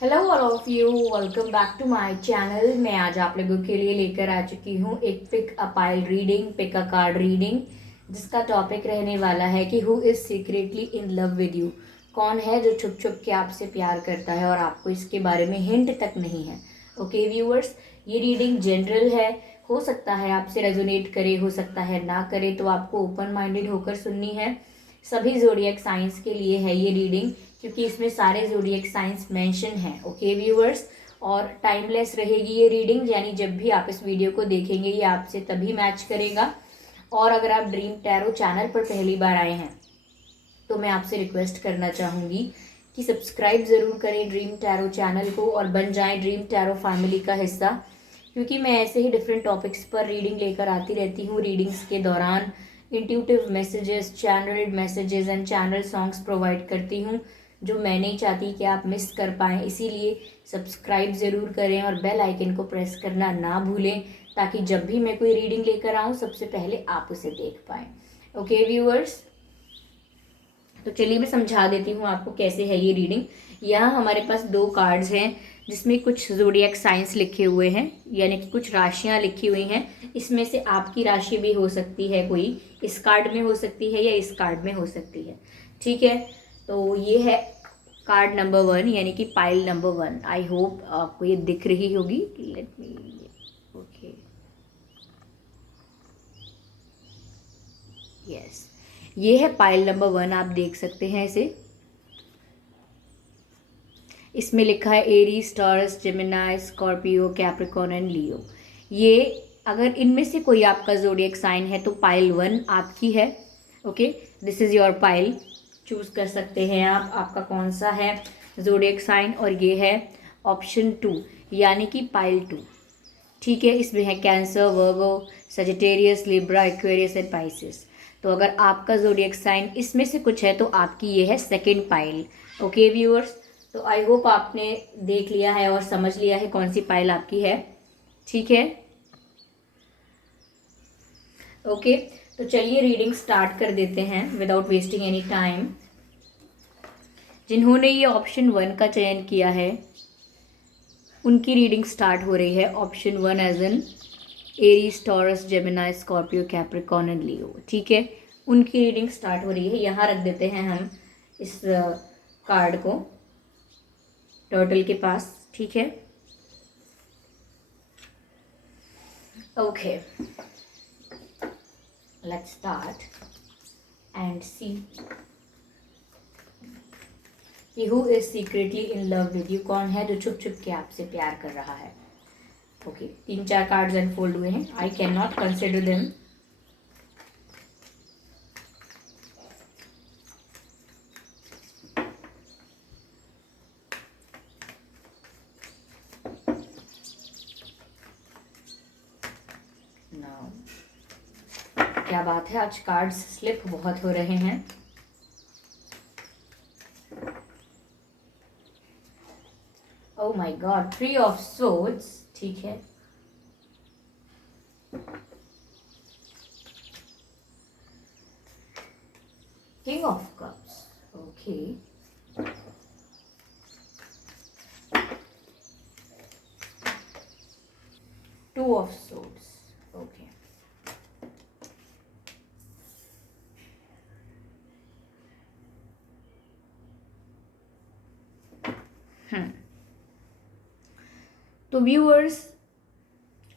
Hello all of you, welcome back to my channel. मैं आज आप लोगों के लिए लेकर आ चुकी हूँ एक pick a pile reading, pick a card reading, जिसका टॉपिक रहने वाला है कि who is secretly in love with you. कौन है जो छुप छुप के आपसे प्यार करता है और आपको इसके बारे में हिंट तक नहीं है। ओके व्यूअर्स, ये रीडिंग जनरल है। हो सकता है आपसे रेजोनेट करे, हो सकता है ना करे, तो आपको ओपन माइंडेड होकर सुननी है। सभी जोडियक साइंस के लिए है ये रीडिंग, क्योंकि इसमें सारे जोडियक साइंस मेंशन हैं। ओके व्यूअर्स, और टाइमलेस रहेगी ये रीडिंग, यानी जब भी आप इस वीडियो को देखेंगे ये आपसे तभी मैच करेगा। और अगर आप ड्रीम टैरो चैनल पर पहली बार आए हैं तो मैं आपसे रिक्वेस्ट करना चाहूँगी कि सब्सक्राइब ज़रूर करें ड्रीम टैरो चैनल को और बन जाएं ड्रीम टैरो फैमिली का हिस्सा, क्योंकि मैं ऐसे ही डिफरेंट टॉपिक्स पर रीडिंग लेकर आती रहती हूँ। रीडिंग्स के दौरान intuitive messages, channelled messages and channel songs provide करती हूँ, जो मैं नहीं चाहती कि आप मिस कर पाएँ। इसीलिए सब्सक्राइब ज़रूर करें और बेल आइकन को प्रेस करना ना भूलें, ताकि जब भी मैं कोई रीडिंग लेकर आऊँ सबसे पहले आप उसे देख पाएँ। ओके व्यूअर्स, तो चलिए मैं समझा देती हूँ आपको कैसे है ये रीडिंग। यहाँ हमारे पास दो कार्ड्स हैं जिसमें कुछ ज़ोडिएक साइंस लिखे हुए हैं, यानी कि कुछ राशियाँ लिखी हुई हैं। इसमें से आपकी राशि भी हो सकती है, कोई इस कार्ड में हो सकती है या इस कार्ड में हो सकती है। ठीक है, तो ये है कार्ड नंबर 1, यानी कि पाइल नंबर 1। आई होप आपको ये दिख रही होगी। लेट मी, ओके, यस, ये है पाइल नंबर 1। आप देख सकते हैं इसे। इसमें लिखा है Aries, Taurus, Gemini, Scorpio, Capricorn and Leo. ये अगर इनमें से कोई आपका जोडियक साइन है तो पाइल 1 आपकी है। Okay, this is your pile. Choose कर सकते हैं आप आपका कौन सा है जोडियक साइन, और ये है ऑप्शन 2, यानी कि पाइल 2। ठीक है, इसमें है cancer, Virgo, Sagittarius, Libra, Aquarius and Pisces. तो अगर आपका जोडियक साइन इसमें से कुछ है तो आपकी ये है सेकंड पाइल। ओके व्यूअर्स, तो आई होप आपने देख लिया है और समझ लिया है कौन सी पाइल आपकी है। ठीक है, ओके, तो चलिए रीडिंग स्टार्ट कर देते हैं विदाउट वेस्टिंग एनी टाइम। जिन्होंने ये ऑप्शन 1 का चयन किया है उनकी रीडिंग स्टार्ट हो रही है। Option 1 as an Aries, Taurus, Gemini, Scorpio, Capricorn and Leo. ठीक है, उनकी रीडिंग स्टार्ट हो रही है। यहाँ रख देते हैं हम इस कार्ड को टर्टल के पास। ठीक है, ओके, लेट्स स्टार्ट एंड सी कि who is secretly in love with you. कौन है जो छुप छुप के आपसे प्यार कर रहा है। ओके, 3-4 कार्ड्स अनफोल्ड हुए हैं। I can not consider them. Now, क्या बात है, आज कार्ड्स स्लिप बहुत हो रहे हैं। Oh my God, 3 of swords. ठीक है, king of cups. Okay, 2 of swords. Okay, तो व्यूअर्स,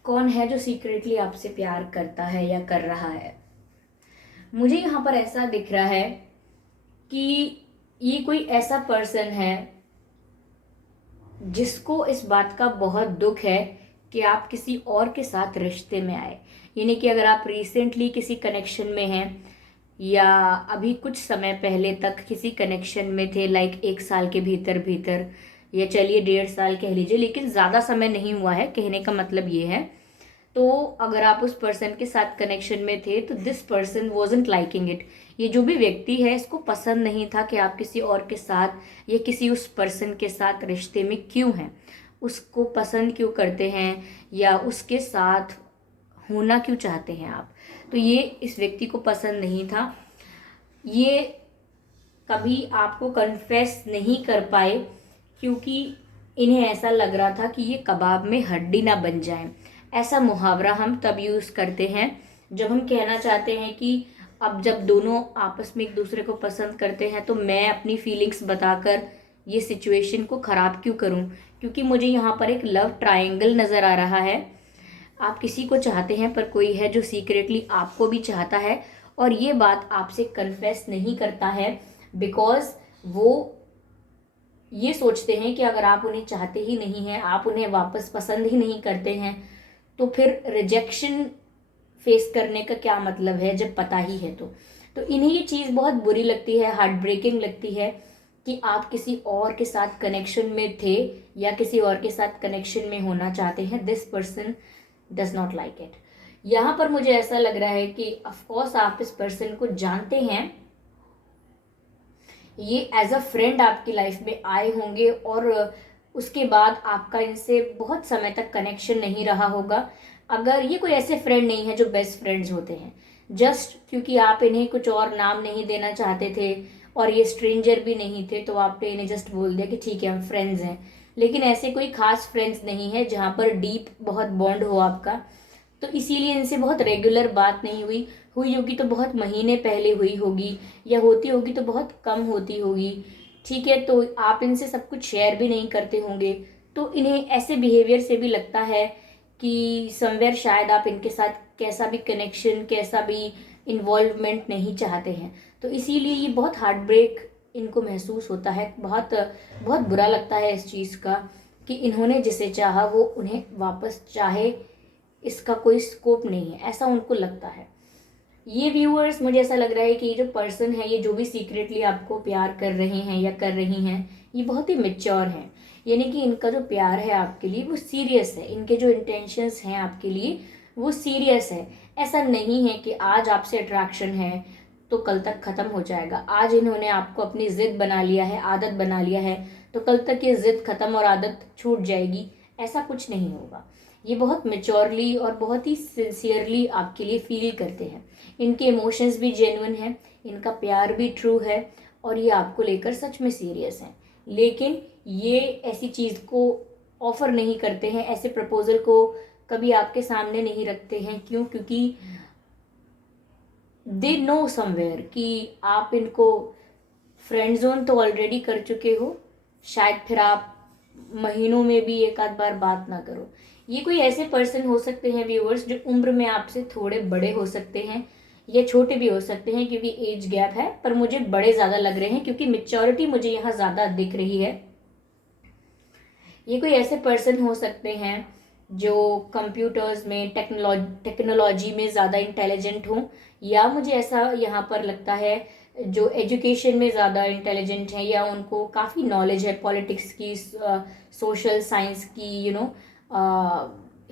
कौन है जो सीक्रेटली आपसे प्यार करता है या कर रहा है। मुझे यहाँ पर ऐसा दिख रहा है कि ये कोई ऐसा पर्सन है जिसको इस बात का बहुत दुख है कि आप किसी और के साथ रिश्ते में आए। यानी कि अगर आप रिसेंटली किसी कनेक्शन में हैं या अभी कुछ समय पहले तक किसी कनेक्शन में थे, लाइक 1 साल के भीतर भीतर, या चलिए 1.5 साल कह लीजिए, लेकिन ज़्यादा समय नहीं हुआ है, कहने का मतलब ये है। तो अगर आप उस पर्सन के साथ कनेक्शन में थे तो this person wasn't liking it. ये जो भी व्यक्ति है इसको पसंद नहीं था कि आप किसी और के साथ या किसी उस पर्सन के साथ रिश्ते में क्यों हैं, उसको पसंद क्यों करते हैं या उसके साथ होना क्यों चाहते हैं आप। तो ये इस व्यक्ति को पसंद नहीं था। ये कभी आपको कन्फेस नहीं कर पाए, क्योंकि इन्हें ऐसा लग रहा था कि ये कबाब में हड्डी ना बन जाए। ऐसा मुहावरा हम तब यूज़ करते हैं जब हम कहना चाहते हैं कि अब जब दोनों आपस में एक दूसरे को पसंद करते हैं तो मैं अपनी फीलिंग्स बताकर ये सिचुएशन को ख़राब क्यों करूं, क्योंकि मुझे यहाँ पर एक लव ट्रायंगल नज़र आ रहा है। आप किसी को चाहते हैं पर कोई है जो सीक्रेटली आपको भी चाहता है और ये बात आपसे कन्फेस नहीं करता है, बिकॉज वो ये सोचते हैं कि अगर आप उन्हें चाहते ही नहीं हैं, आप उन्हें वापस पसंद ही नहीं करते हैं, तो फिर रिजेक्शन फेस करने का क्या मतलब है जब पता ही है। तो इन्हें ये चीज़ बहुत बुरी लगती है, हार्ट ब्रेकिंग लगती है कि आप किसी और के साथ कनेक्शन में थे या किसी और के साथ कनेक्शन में होना चाहते हैं। This person does not like it. यहाँ पर मुझे ऐसा लग रहा है कि ऑफकोर्स आप इस पर्सन को जानते हैं, ये एज अ फ्रेंड आपकी लाइफ में आए होंगे और उसके बाद आपका इनसे बहुत समय तक कनेक्शन नहीं रहा होगा। अगर ये कोई ऐसे फ्रेंड नहीं है जो बेस्ट फ्रेंड्स होते हैं, जस्ट क्योंकि आप इन्हें कुछ और नाम नहीं देना चाहते थे और ये स्ट्रेंजर भी नहीं थे तो आपने इन्हें जस्ट बोल दिया कि ठीक है हम फ्रेंड्स हैं। लेकिन ऐसे कोई खास फ्रेंड्स नहीं है जहाँ पर डीप बहुत बॉन्ड हो आपका, तो इसीलिए इनसे बहुत रेगुलर बात नहीं हुई। हुई होगी तो बहुत महीने पहले हुई होगी, या होती होगी तो बहुत कम होती होगी। ठीक है, तो आप इनसे सब कुछ शेयर भी नहीं करते होंगे, तो इन्हें ऐसे बिहेवियर से भी लगता है कि समवेयर शायद आप इनके साथ कैसा भी कनेक्शन, कैसा भी इन्वॉल्वमेंट नहीं चाहते हैं। तो इसीलिए ये बहुत हार्ट ब्रेक इनको महसूस होता है, बहुत बहुत बुरा लगता है इस चीज़ का कि इन्होंने जिसे चाहा वो उन्हें वापस चाहे, इसका कोई स्कोप नहीं है, ऐसा उनको लगता है। ये व्यूअर्स, मुझे ऐसा लग रहा है कि ये जो पर्सन है, ये जो भी सीक्रेटली आपको प्यार कर रहे हैं या कर रही हैं, ये बहुत ही मेच्योर हैं। यानी कि इनका जो प्यार है आपके लिए वो सीरियस है, इनके जो इंटेंशंस हैं आपके लिए वो सीरियस है। ऐसा नहीं है कि आज आपसे अट्रैक्शन है तो कल तक ख़त्म हो जाएगा। आज इन्होंने आपको अपनी ज़िद बना लिया है, आदत बना लिया है, तो कल तक ये ज़िद ख़त्म और आदत छूट जाएगी, ऐसा कुछ नहीं होगा। ये बहुत मेच्योरली और बहुत ही सिंसियरली आपके लिए फील करते हैं। इनके इमोशंस भी जेन्युइन हैं, इनका प्यार भी ट्रू है और ये आपको लेकर सच में सीरियस हैं। लेकिन ये ऐसी चीज़ को ऑफ़र नहीं करते हैं, ऐसे प्रपोजल को कभी आपके सामने नहीं रखते हैं। क्यों? क्योंकि दे नो समवेयर कि आप इनको फ्रेंड जोन तो ऑलरेडी कर चुके हो, शायद फिर आप महीनों में भी एक आध बार बात ना करो। ये कोई ऐसे पर्सन हो सकते हैं व्यूअर्स जो उम्र में आपसे थोड़े बड़े हो सकते हैं या छोटे भी हो सकते हैं, क्योंकि एज गैप है, पर मुझे बड़े ज़्यादा लग रहे हैं क्योंकि मेच्योरिटी मुझे यहाँ ज़्यादा दिख रही है। ये कोई ऐसे पर्सन हो सकते हैं जो कंप्यूटर्स में, टेक्नोलॉजी में ज़्यादा इंटेलिजेंट हों, या मुझे ऐसा यहाँ पर लगता है जो एजुकेशन में ज़्यादा इंटेलिजेंट हैं, या उनको काफ़ी नॉलेज है पॉलिटिक्स की, सोशल साइंस की,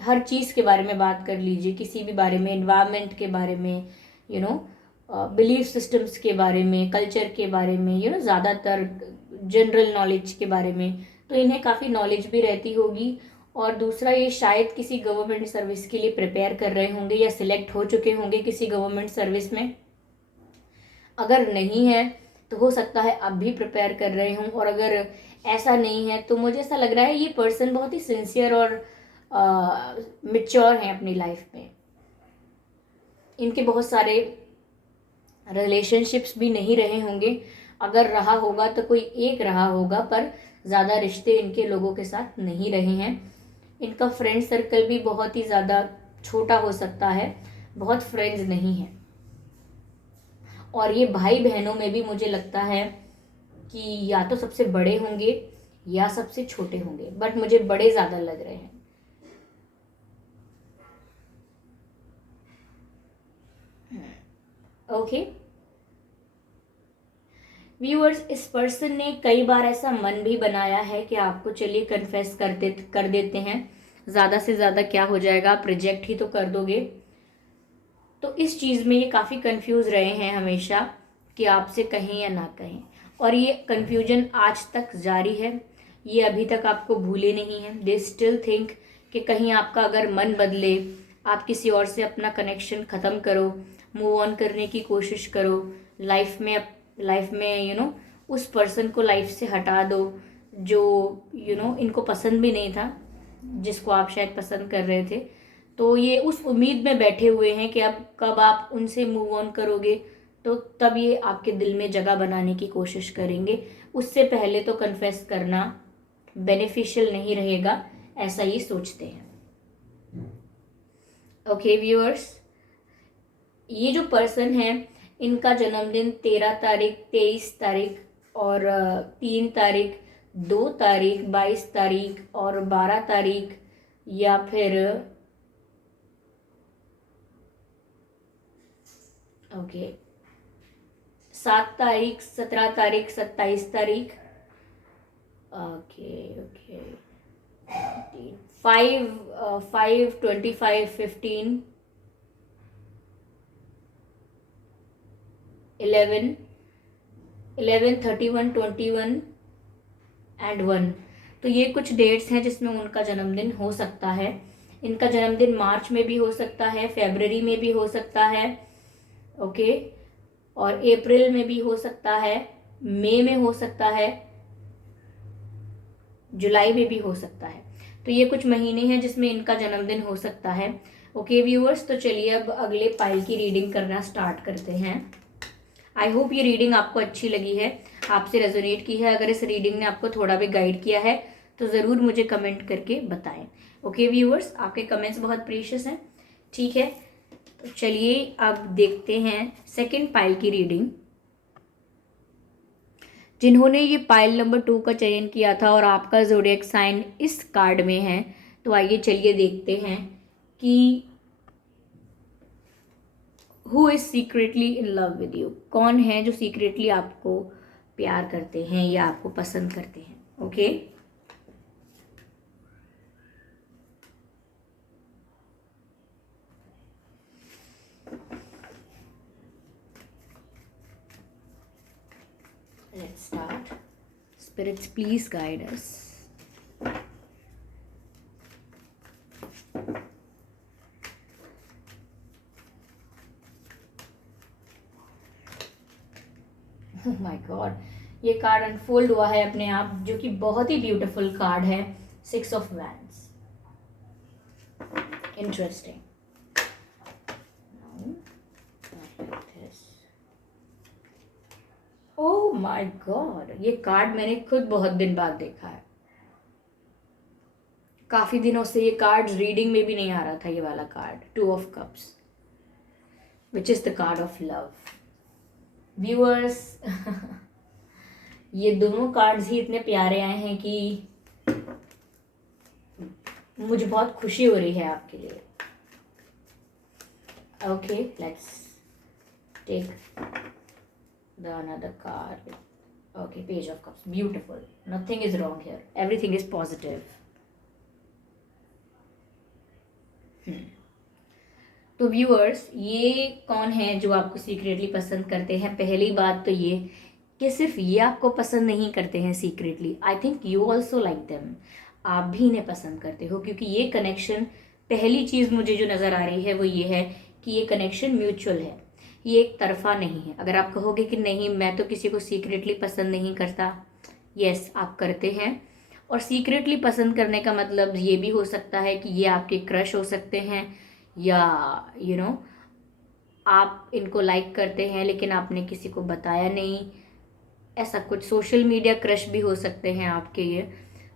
हर चीज़ के बारे में बात कर लीजिए, किसी भी बारे में, इन्वायरमेंट के बारे में, बिलीफ सिस्टम्स के बारे में, कल्चर के बारे में, ज़्यादातर जनरल नॉलेज के बारे में, तो इन्हें काफ़ी नॉलेज भी रहती होगी। और दूसरा, ये शायद किसी गवर्नमेंट सर्विस के लिए प्रिपेयर कर रहे होंगे या सिलेक्ट हो चुके होंगे किसी गवर्नमेंट सर्विस में। अगर नहीं है तो हो सकता है अब भी प्रिपेयर कर रहे हों, और अगर ऐसा नहीं है तो मुझे ऐसा लग रहा है ये पर्सन बहुत ही सिंसियर और मेच्योर हैं अपनी लाइफ में। इनके बहुत सारे रिलेशनशिप्स भी नहीं रहे होंगे, अगर रहा होगा तो कोई एक रहा होगा, पर ज़्यादा रिश्ते इनके लोगों के साथ नहीं रहे हैं। इनका फ्रेंड सर्कल भी बहुत ही ज़्यादा छोटा हो सकता है, बहुत फ्रेंड्स नहीं हैं। और ये भाई बहनों में भी मुझे लगता है कि या तो सबसे बड़े होंगे या सबसे छोटे होंगे, बट मुझे बड़े ज़्यादा लग रहे हैं। ओके व्यूअर्स, इस पर्सन ने कई बार ऐसा मन भी बनाया है कि आपको चलिए कन्फेस कर देते हैं, ज़्यादा से ज़्यादा क्या हो जाएगा, आप रिजेक्ट ही तो कर दोगे। तो इस चीज़ में ये काफ़ी कंफ्यूज रहे हैं हमेशा कि आपसे कहें या ना कहें, और ये कंफ्यूजन आज तक जारी है। ये अभी तक आपको भूले नहीं हैं। दे स्टिल थिंक कि कहीं आपका अगर मन बदले, आप किसी और से अपना कनेक्शन ख़त्म करो, मूव ऑन करने की कोशिश करो, लाइफ में उस पर्सन को लाइफ से हटा दो, जो इनको पसंद भी नहीं था, जिसको आप शायद पसंद कर रहे थे। तो ये उस उम्मीद में बैठे हुए हैं कि अब कब आप उनसे मूव ऑन करोगे, तो तब ये आपके दिल में जगह बनाने की कोशिश करेंगे। उससे पहले तो कन्फेस करना बेनिफिशियल नहीं रहेगा, ऐसा ये सोचते हैं। ओके व्यूअर्स, ये जो पर्सन है इनका जन्मदिन 13 तारीख, 23 तारीख और 3 तारीख, 2 तारीख, 22 तारीख और 12 तारीख, या फिर 7 तारीख, 17 तारीख, 27 तारीख, 5, 25, 15, 11, 31, 21 एंड 1। तो ये कुछ डेट्स हैं जिसमें उनका जन्मदिन हो सकता है। इनका जन्मदिन मार्च में भी हो सकता है, फरवरी में भी हो सकता है, ओके, और अप्रैल में भी हो सकता है, मई में हो सकता है, जुलाई में भी हो सकता है। तो ये कुछ महीने हैं जिसमें इनका जन्मदिन हो सकता है। ओके व्यूअर्स, तो चलिए अब अगले पाइल की रीडिंग करना स्टार्ट करते हैं। आई होप ये रीडिंग आपको अच्छी लगी है, आपसे रेजोनेट की है। अगर इस रीडिंग ने आपको थोड़ा भी गाइड किया है तो ज़रूर मुझे कमेंट करके बताएं। ओके व्यूअर्स, आपके कमेंट्स बहुत प्रीशियस हैं। ठीक है, तो चलिए अब देखते हैं सेकंड पाइल की रीडिंग। जिन्होंने ये पाइल नंबर 2 का चयन किया था और आपका ज़ोडिएक साइन इस कार्ड में है, तो आइए चलिए देखते हैं कि who is secretly in love with you. कौन है जो सीक्रेटली आपको प्यार करते हैं या आपको पसंद करते हैं। Okay, let's start. Spirits please guide us. My god, ये कार्ड अनफोल्ड हुआ है अपने आप, जो कि बहुत ही ब्यूटीफुल कार्ड है, 6 of wands. Interesting. Oh my god, ये कार्ड मैंने खुद बहुत दिन बाद देखा है। काफी दिनों से ये कार्ड रीडिंग में भी नहीं आ रहा था, ये वाला card 2 of cups, which is the card of love. Viewers, ये दोनों कार्ड्स ही इतने प्यारे आए हैं कि मुझे बहुत खुशी हो रही है आपके लिए। Okay, let's take the another card. Okay, page of cups, beautiful, nothing is wrong here, everything is positive. तो व्यूअर्स, ये कौन है जो आपको सीक्रेटली पसंद करते हैं। पहली बात तो ये कि सिर्फ ये आपको पसंद नहीं करते हैं secretly, I think you also like them. आप भी इन्हें पसंद करते हो, क्योंकि ये कनेक्शन, पहली चीज़ मुझे जो नज़र आ रही है वो ये है कि ये कनेक्शन म्यूचुअल है, ये एक तरफा नहीं है। अगर आप कहोगे कि नहीं मैं तो किसी को सीक्रेटली पसंद नहीं करता, यस आप करते हैं। और सीक्रेटली पसंद करने का मतलब ये भी हो सकता है कि ये आपके क्रश हो सकते हैं, या आप इनको लाइक करते हैं लेकिन आपने किसी को बताया नहीं, ऐसा कुछ। सोशल मीडिया क्रश भी हो सकते हैं आपके ये।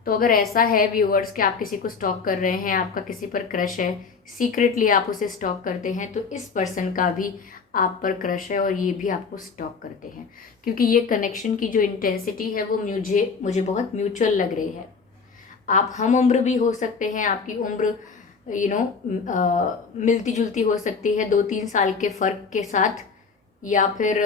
तो अगर ऐसा है व्यूअर्स कि आप किसी को स्टॉक कर रहे हैं, आपका किसी पर क्रश है, सीक्रेटली आप उसे स्टॉक करते हैं, तो इस पर्सन का भी आप पर क्रश है और ये भी आपको स्टॉक करते हैं, क्योंकि ये कनेक्शन की जो इंटेंसिटी है वो मुझे बहुत म्यूचुअल लग रही है। आप हम उम्र भी हो सकते हैं, आपकी उम्र मिलती जुलती हो सकती है 2-3 साल के फ़र्क के साथ, या फिर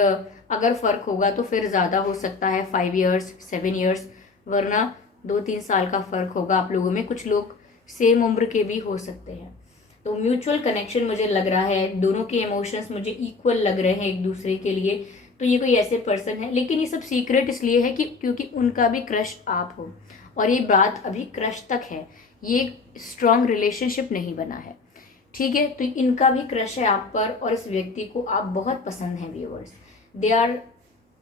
अगर फ़र्क होगा तो फिर ज़्यादा हो सकता है, 5 इयर्स 7 इयर्स, वरना 2-3 साल का फ़र्क होगा आप लोगों में। कुछ लोग सेम उम्र के भी हो सकते हैं। तो म्यूचुअल कनेक्शन मुझे लग रहा है, दोनों के इमोशंस मुझे इक्वल लग रहे हैं एक दूसरे के लिए। तो ये कोई ऐसे पर्सन है, लेकिन ये सब सीक्रेट इसलिए है कि क्योंकि उनका भी क्रश आप हो, और ये बात अभी क्रश तक है, ये स्ट्रॉन्ग रिलेशनशिप नहीं बना है। ठीक है, तो इनका भी क्रश है आप पर और इस व्यक्ति को आप बहुत पसंद हैं viewers. They are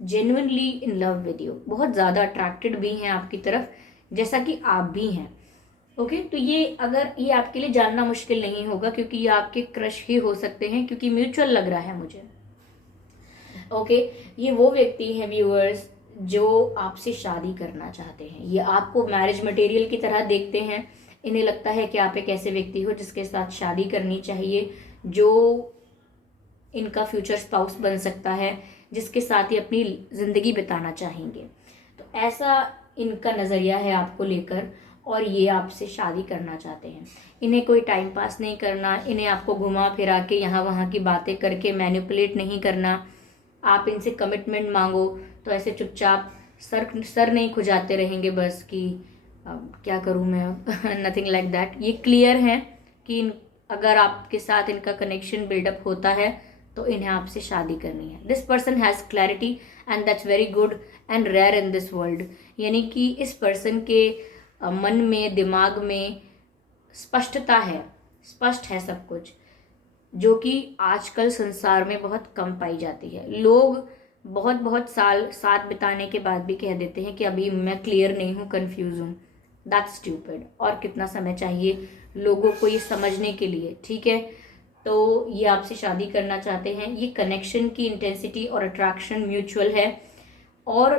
genuinely in love with you, बहुत ज़्यादा अट्रैक्टेड भी हैं आपकी तरफ, जैसा कि आप भी हैं। ओके, तो ये आपके लिए जानना मुश्किल नहीं होगा, क्योंकि ये आपके क्रश ही हो सकते हैं, क्योंकि म्यूचुअल लग रहा है मुझे। ओके, ये वो व्यक्ति हैं व्यूअर्स जो आपसे शादी करना चाहते हैं। ये आपको मैरिज मटेरियल की तरह देखते हैं। इन्हें लगता है कि आप एक ऐसे व्यक्ति हो जिसके साथ शादी करनी चाहिए, जो इनका फ्यूचर स्पाउस बन सकता है, जिसके साथ ही अपनी ज़िंदगी बिताना चाहेंगे। तो ऐसा इनका नज़रिया है आपको लेकर, और ये आपसे शादी करना चाहते हैं। इन्हें कोई टाइम पास नहीं करना, इन्हें आपको घुमा फिरा के यहाँ वहाँ की बातें करके मैनिपुलेट नहीं करना। आप इनसे कमिटमेंट मांगो तो ऐसे चुपचाप सर नहीं खुजाते रहेंगे बस कि क्या करूँ मैं नथिंग लाइक दैट। ये क्लियर है कि अगर आपके साथ इनका कनेक्शन बिल्डअप होता है तो इन्हें आपसे शादी करनी है। This person has clarity and that's very good and rare in this world. यानी कि इस पर्सन के मन में, दिमाग में स्पष्टता है, स्पष्ट है सब कुछ, जो कि आजकल संसार में बहुत कम पाई जाती है। लोग बहुत बहुत साल साथ बिताने के बाद भी कह देते हैं कि अभी मैं क्लियर नहीं हूँ, कंफ्यूज हूँ। That's stupid. और कितना समय चाहिए लोगों को ये समझने के लिए, ठीक है। तो ये आपसे शादी करना चाहते हैं। ये कनेक्शन की इंटेंसिटी और अट्रैक्शन म्यूचुअल है, और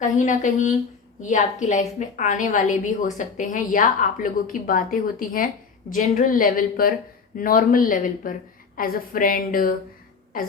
कहीं ना कहीं ये आपकी लाइफ में आने वाले भी हो सकते हैं, या आप लोगों की बातें होती हैं जनरल लेवल पर, नॉर्मल लेवल पर, एज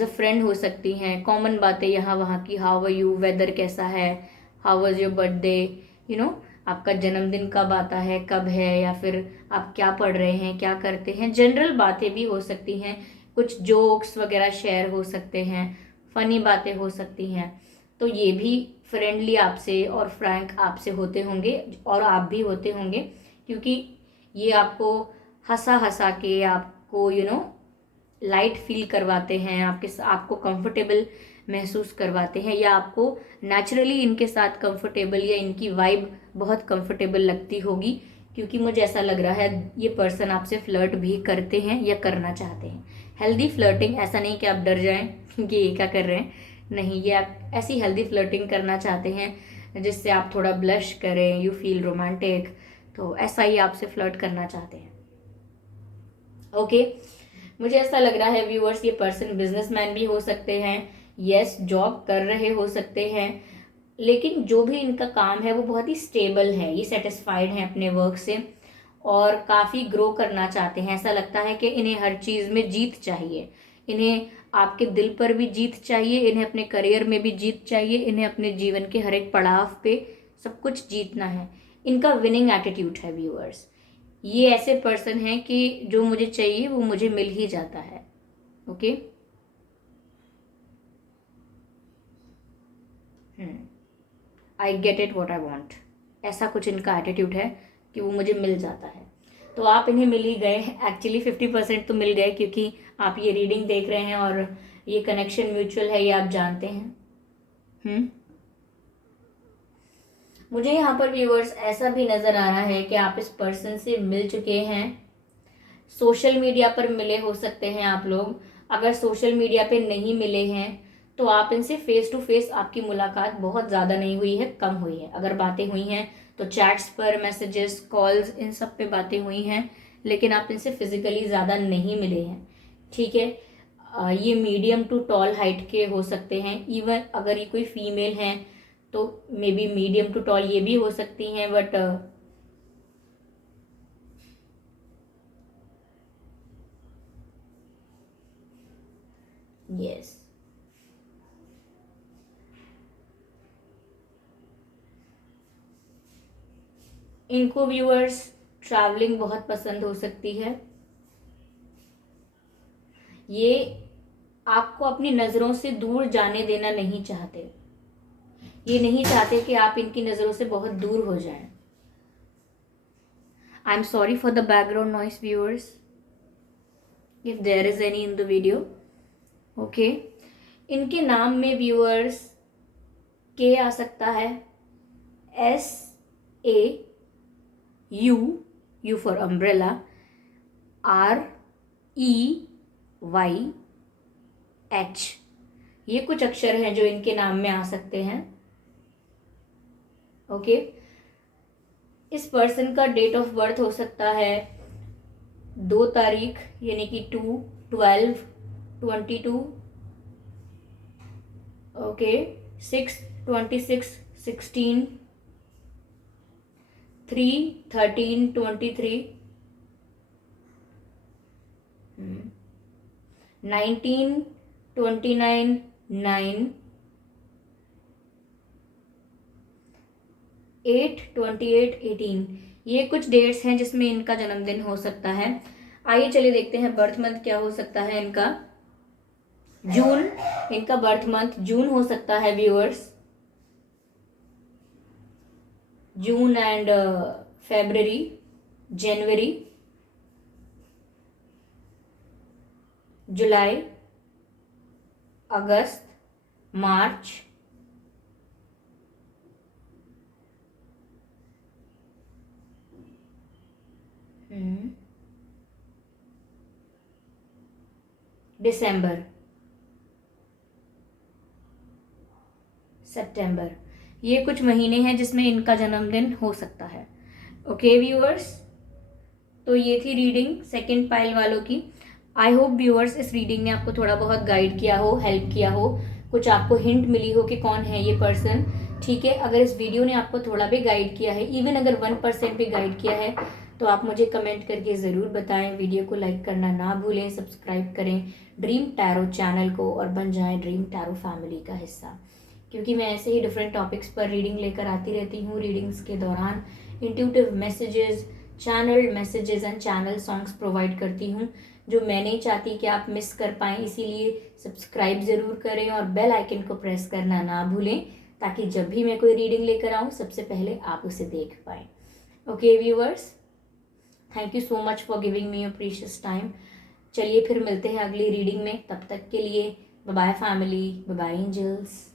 अ फ्रेंड हो सकती हैं। कॉमन बातें यहाँ वहाँ की, हाउ आर यू, वेदर कैसा है, how was your birthday, you know, आपका जन्मदिन कब आता है, कब है, या फिर आप क्या पढ़ रहे हैं, क्या करते हैं। जनरल बातें भी हो सकती हैं, कुछ जोक्स वगैरह शेयर हो सकते हैं, फनी बातें हो सकती हैं। तो ये भी फ्रेंडली आपसे और फ्रैंक आपसे होते होंगे, और आप भी होते होंगे, क्योंकि ये आपको हंसा हंसा के आपको लाइट फील करवाते हैं, आपको कंफर्टेबल महसूस करवाते हैं, या आपको नेचुरली इनके साथ कंफर्टेबल, या इनकी वाइब बहुत कंफर्टेबल लगती होगी। क्योंकि मुझे ऐसा लग रहा है ये पर्सन आपसे फ्लर्ट भी करते हैं या करना चाहते हैं। हेल्दी फ्लर्टिंग, ऐसा नहीं कि आप डर जाएं कि ये क्या कर रहे हैं, नहीं, ये आप ऐसी हेल्दी फ्लर्टिंग करना चाहते हैं जिससे आप थोड़ा ब्लश करें, यू फील रोमांटिक। तो ऐसा ही आपसे फ्लर्ट करना चाहते हैं। ओके, मुझे ऐसा लग रहा है व्यूअर्स, ये पर्सन बिजनेसमैन भी हो सकते हैं, यस, जॉब कर रहे हो सकते हैं, लेकिन जो भी इनका काम है वो बहुत ही स्टेबल है। ये सेटिस्फाइड हैं अपने वर्क से, और काफ़ी ग्रो करना चाहते हैं। ऐसा लगता है कि इन्हें हर चीज़ में जीत चाहिए। इन्हें आपके दिल पर भी जीत चाहिए, इन्हें अपने करियर में भी जीत चाहिए, इन्हें अपने जीवन के हर एक पड़ाव पे सब कुछ जीतना है। इनका विनिंग एटीट्यूड है व्यूअर्स। ये ऐसे पर्सन हैं कि जो मुझे चाहिए वो मुझे मिल ही जाता है। Okay, I get it what I want, ऐसा कुछ इनका एटीट्यूड है कि वो मुझे मिल जाता है। तो आप इन्हें मिल ही गए, एक्चुअली 50% तो मिल गए, क्योंकि आप ये रीडिंग देख रहे हैं और ये कनेक्शन म्यूचुअल है, ये आप जानते हैं। मुझे यहाँ पर व्यूअर्स ऐसा भी नज़र आ रहा है कि आप इस पर्सन से मिल चुके हैं, सोशल मीडिया पर मिले हो सकते हैं आप लोग। अगर सोशल मीडिया पे नहीं मिले हैं तो आप इनसे फेस टू फेस, आपकी मुलाकात बहुत ज़्यादा नहीं हुई है, कम हुई है। अगर बातें हुई हैं तो चैट्स पर, मैसेजेस, कॉल्स, इन सब पे बातें हुई हैं, लेकिन आप इनसे फिजिकली ज़्यादा नहीं मिले हैं, ठीक है। ये मीडियम टू टॉल हाइट के हो सकते हैं। इवन अगर ये कोई फीमेल हैं तो maybe medium to tall ये भी हो सकती हैं, बट यस, इनको व्यूअर्स ट्रैवलिंग बहुत पसंद हो सकती है। ये आपको अपनी नज़रों से दूर जाने देना नहीं चाहते। ये नहीं चाहते कि आप इनकी नज़रों से बहुत दूर हो जाएं। I am sorry for the background noise viewers, if there is any in the video. Okay, इनके नाम में व्यूअर्स के आ सकता है, SAU, U for umbrella, REYH, ये कुछ अक्षर हैं जो इनके नाम में आ सकते हैं। ओके, इस पर्सन का डेट ऑफ बर्थ हो सकता है 2 तारीख यानी कि 2/12/22। ओके, 6/26/16, 3/13/23, 19/29/9, 8/28/18। ये कुछ डेट्स हैं जिसमें इनका जन्मदिन हो सकता है। आइए चलिए देखते हैं बर्थ मंथ क्या हो सकता है इनका। जून, इनका बर्थ मंथ जून हो सकता है व्यूअर्स। जून एंड फेब्रवरी, जनवरी, जुलाई, अगस्त, मार्च, दिसंबर, सितंबर। ये कुछ महीने हैं जिसमें इनका जन्मदिन हो सकता है। ओके व्यूअर्स, तो ये थी रीडिंग सेकंड पाइल वालों की। आई होप व्यूअर्स इस रीडिंग ने आपको थोड़ा बहुत गाइड किया हो, हेल्प किया हो, कुछ आपको हिंट मिली हो कि कौन है ये पर्सन। ठीक है, अगर इस वीडियो ने आपको थोड़ा भी गाइड किया है, इवन अगर 1% भी गाइड किया है, तो आप मुझे कमेंट करके ज़रूर बताएं। वीडियो को लाइक करना ना भूलें, सब्सक्राइब करें ड्रीम टैरो चैनल को और बन जाएं ड्रीम टैरो फैमिली का हिस्सा, क्योंकि मैं ऐसे ही डिफरेंट टॉपिक्स पर रीडिंग लेकर आती रहती हूँ। रीडिंग्स के दौरान intuitive messages, channel messages and channel songs provide करती हूँ, जो मैं नहीं चाहती कि आप मिस कर पाएँ। इसीलिए सब्सक्राइब ज़रूर करें और बेल आइकन को प्रेस करना ना भूलें, ताकि जब भी मैं कोई रीडिंग लेकर आऊँ सबसे पहले आप उसे देख पाएँ। Okay viewers, thank you so much for giving me your precious time. चलिए फिर मिलते हैं अगली रीडिंग में, तब तक के लिए bye bye family, bye bye angels.